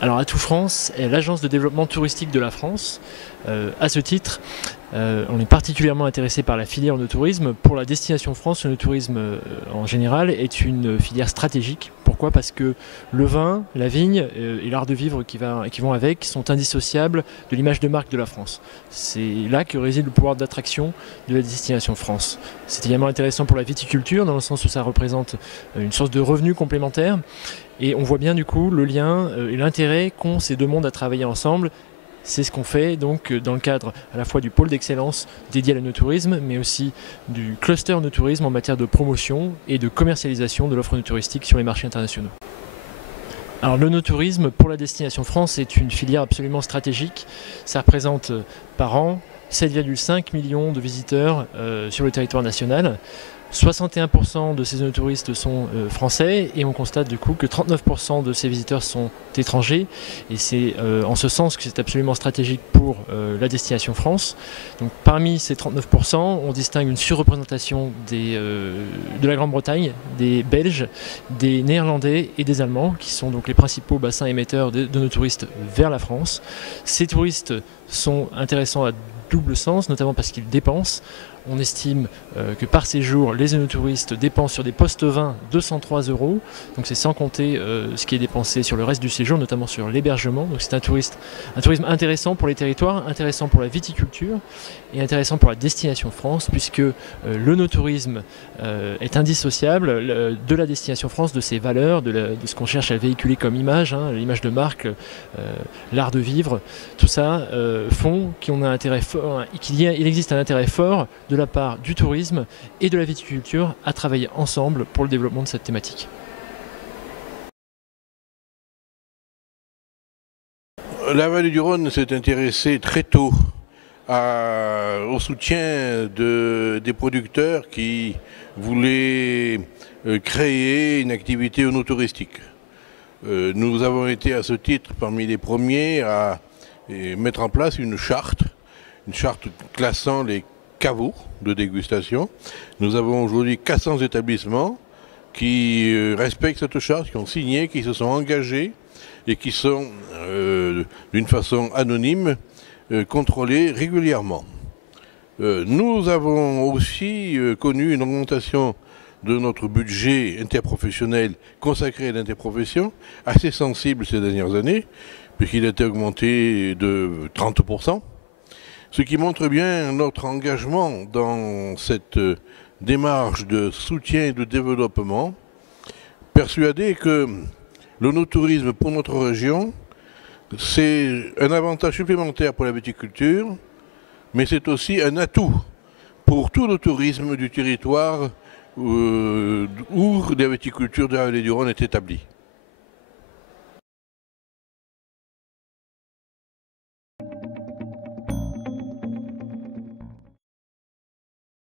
Alors Atout France est l'agence de développement touristique de la France. À ce titre, on est particulièrement intéressé par la filière onnotourisme. Pour la destination France, l'onnotourisme en général est une filière stratégique. Pourquoi? Parce que le vin, la vigne et l'art de vivre qui vont avec sont indissociables de l'image de marque de la France. C'est là que réside le pouvoir d'attraction de la destination France. C'est également intéressant pour la viticulture dans le sens où ça représente une source de revenus complémentaires. Et on voit bien du coup le lien et l'intérêt qu'ont ces deux mondes à travailler ensemble. C'est ce qu'on fait donc dans le cadre à la fois du pôle d'excellence dédié à l'onnotourisme, mais aussi du cluster onnotourisme en matière de promotion et de commercialisation de l'offre onnotouristique sur les marchés internationaux. Alors l'onnotourisme pour la destination France est une filière absolument stratégique. Ça représente par an 7,5 millions de visiteurs sur le territoire national. 61% de ces onnotouristes sont français et on constate du coup que 39% de ces visiteurs sont étrangers et c'est en ce sens que c'est absolument stratégique pour la destination France. Donc parmi ces 39%, on distingue une surreprésentation de la Grande-Bretagne, des Belges, des Néerlandais et des Allemands qui sont donc les principaux bassins émetteurs d'onnotouristes vers la France. Ces touristes sont intéressants à double sens, notamment parce qu'ils dépensent. On estime que par séjour, les onnotouristes dépensent sur des postes vins 203 €, donc c'est sans compter ce qui est dépensé sur le reste du séjour, notamment sur l'hébergement. Donc c'est un tourisme intéressant pour les territoires, intéressant pour la viticulture et intéressant pour la destination France, puisque l'onnotourisme est indissociable de la destination France, de ses valeurs, de ce qu'on cherche à véhiculer comme image, l'image de marque, l'art de vivre. Tout ça font qu'il existe un intérêt fort de la part du tourisme et de la viticulture à travailler ensemble pour le développement de cette thématique. La vallée du Rhône s'est intéressée très tôt au soutien des producteurs qui voulaient créer une activité onnotouristique. Nous avons été à ce titre parmi les premiers à mettre en place une charte classant les caveaux de dégustation. Nous avons aujourd'hui 400 établissements qui respectent cette charte, qui ont signé, qui se sont engagés et qui sont d'une façon anonyme contrôlés régulièrement. Nous avons aussi connu une augmentation de notre budget interprofessionnel consacré à l'interprofession assez sensible ces dernières années, puisqu'il a été augmenté de 30%. Ce qui montre bien notre engagement dans cette démarche de soutien et de développement, persuadé que l'onnotourisme pour notre région, c'est un avantage supplémentaire pour la viticulture, mais c'est aussi un atout pour tout le tourisme du territoire où la viticulture de la vallée du Rhône est établie.